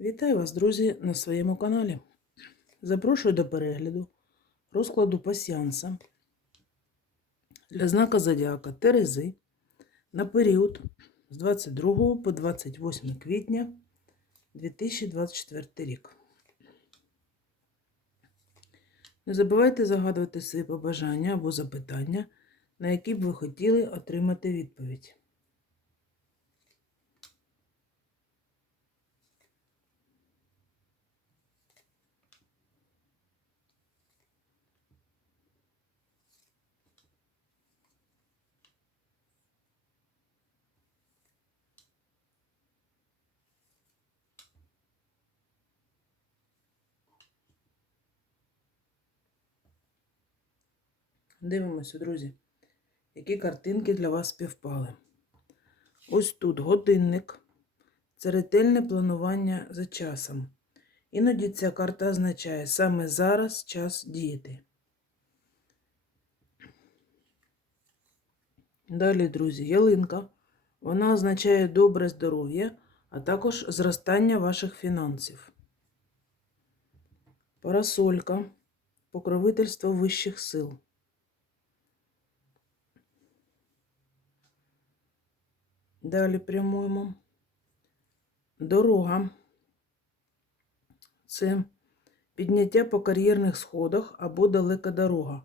Вітаю вас, друзі, на своєму каналі. Запрошую до перегляду розкладу пасіанса для знака Зодіака Терези на період з 22 по 28 квітня 2024 рік. Не забувайте загадувати свої побажання або запитання, на які б ви хотіли отримати відповідь. Дивимося, друзі, які картинки для вас співпали. Ось тут годинник. Це ретельне планування за часом. Іноді ця карта означає саме зараз час діяти. Далі, друзі, ялинка. Вона означає добре здоров'я, а також зростання ваших фінансів. Парасолька. Покровительство вищих сил. Далі прямуємо. Дорога. Це підняття по кар'єрних сходах або далека дорога,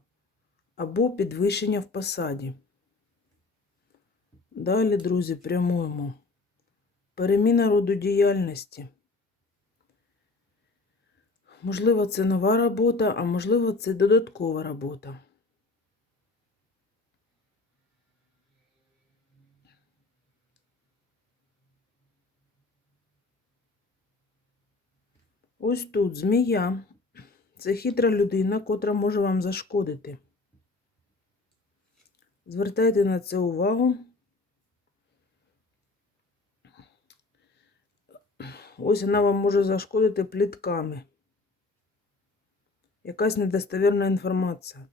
або підвищення в посаді. Далі, друзі, прямуємо. Переміна роду діяльності. Можливо, це нова робота, а можливо, це додаткова робота. Ось тут змія. Це хитра людина, котра може вам зашкодити. Звертайте на це увагу. Ось вона вам може зашкодити плітками. Якась недостовірна інформація.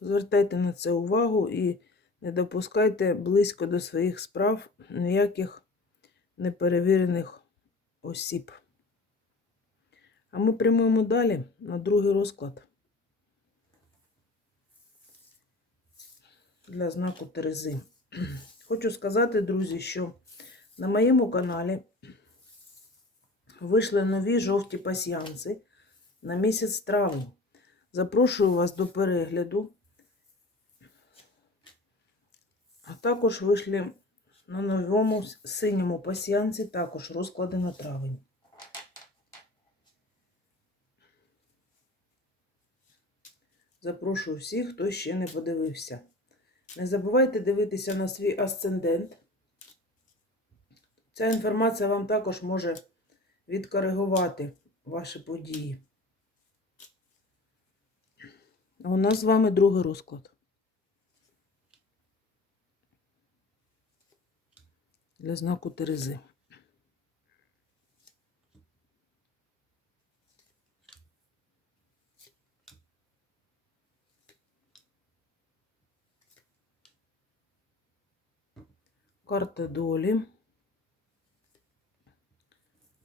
Звертайте на це увагу і не допускайте близько до своїх справ ніяких неперевірених осіб. А ми прямуємо далі на другий розклад для знаку Терези. Хочу сказати, друзі, що на моєму каналі вийшли нові жовті пасіянси на місяць травень. Запрошую вас до перегляду. А також вийшли на новому синьому пасіянці також розклади на травень. Запрошую всіх, хто ще не подивився. Не забувайте дивитися на свій асцендент. Ця інформація вам також може відкоригувати ваші події. А у нас з вами другий розклад. Для знаку Терези. Карта долі.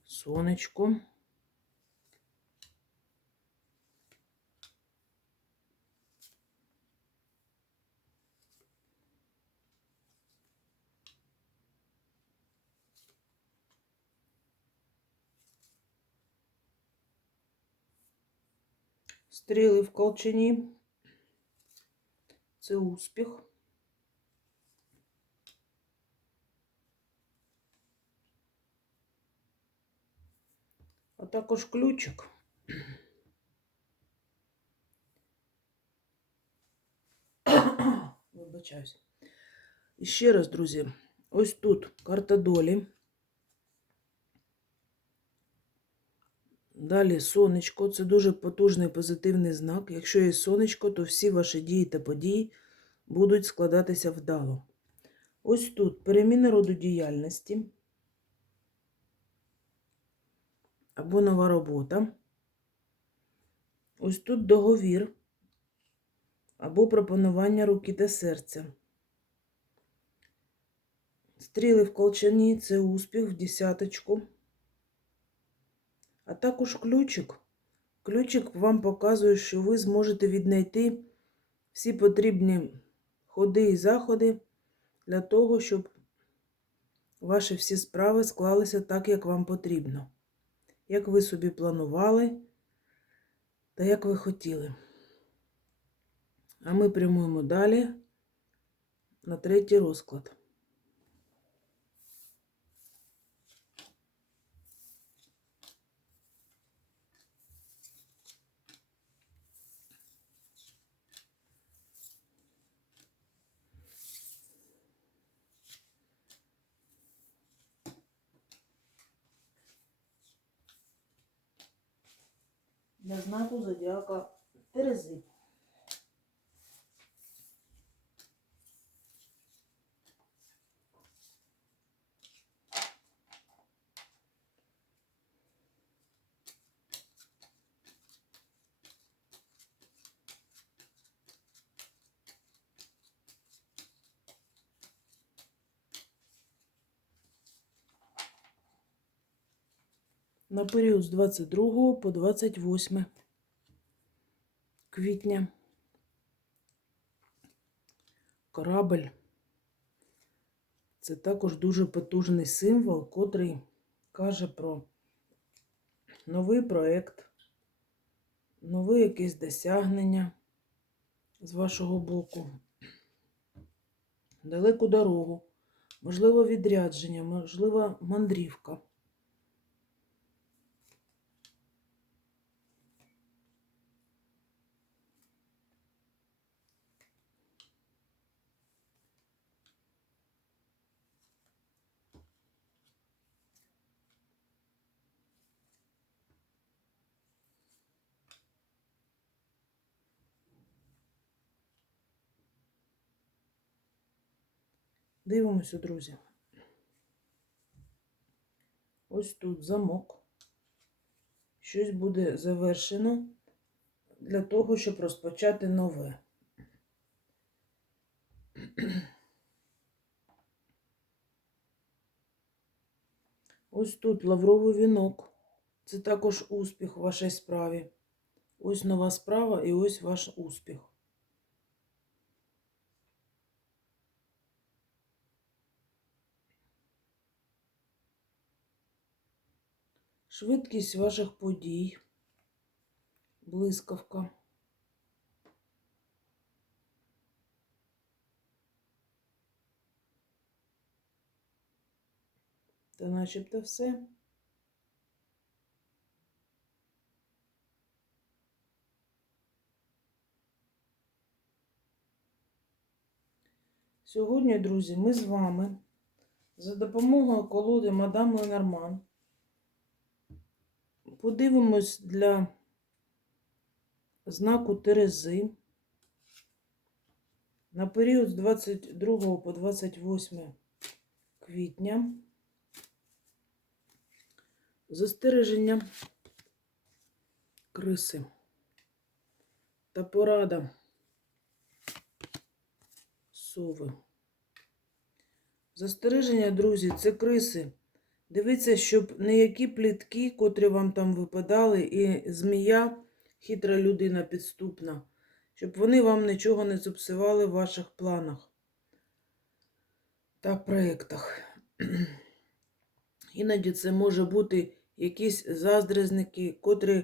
Сонечко. Стріли в колчані. Це успіх. А також ключик. Вибачаюсь. І ще раз, друзі, ось тут карта долі. Далі сонечко. Це дуже потужний позитивний знак. Якщо є сонечко, то всі ваші дії та події будуть складатися вдало. Ось тут переміна роду діяльності. Або нова робота. Ось тут договір. Або пропонування руки та серця. Стріли в колчані це успіх в десяточку. А також ключик. Ключик вам показує, що ви зможете віднайти всі потрібні ходи і заходи для того, щоб ваші всі справи склалися так, як вам потрібно. Як ви собі планували та як ви хотіли. А ми прямуємо далі на третій розклад. Для знаку зодіака Терези. На період з 22 по 28 квітня. Корабль це також дуже потужний символ, котрий каже про новий проєкт, нове якесь досягнення з вашого боку, далеку дорогу, можливо, відрядження, можливо, мандрівка. Дивимося, друзі. Ось тут замок. Щось буде завершено для того, щоб розпочати нове. Ось тут лавровий вінок. Це також успіх в вашій справі. Ось нова справа і ось ваш успіх. Швидкість ваших подій. Блискавка. Та начебто все. Сьогодні, друзі, ми з вами за допомогою колоди Мадам Ленорман подивимось для знаку Терези на період з 22 по 28 квітня. Застереження криси та порада сови. Застереження, друзі, це криси. Дивіться, щоб ніякі плітки, котрі вам там випадали, і змія, хитра людина підступна, щоб вони вам нічого не зіпсували в ваших планах та проєктах. Іноді це може бути якісь заздразники, котрі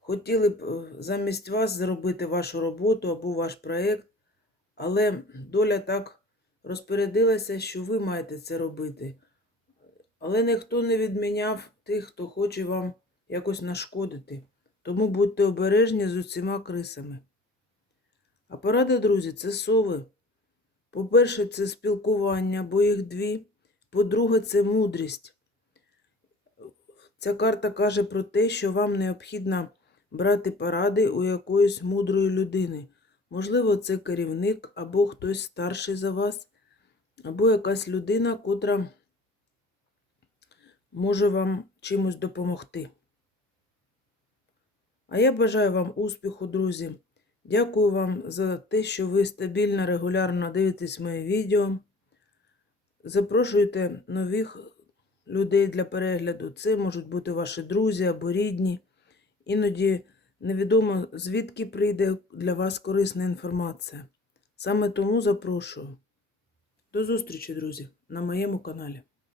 хотіли б е, замість вас зробити вашу роботу або ваш проєкт, але доля так розпорядилася, що ви маєте це робити. Але ніхто не відміняв тих, хто хоче вам якось нашкодити. Тому будьте обережні з усіма крисами. А порада, друзі, це сови. По-перше, це спілкування, бо їх дві. По-друге, це мудрість. Ця карта каже про те, що вам необхідно брати поради у якоїсь мудрої людини. Можливо, це керівник, або хтось старший за вас, або якась людина, котра може вам чимось допомогти. А я бажаю вам успіху, друзі. Дякую вам за те, що ви стабільно, регулярно дивитесь мої відео. Запрошуйте нових людей для перегляду. Це можуть бути ваші друзі або рідні. Іноді невідомо, звідки прийде для вас корисна інформація. Саме тому запрошую. До зустрічі, друзі, на моєму каналі.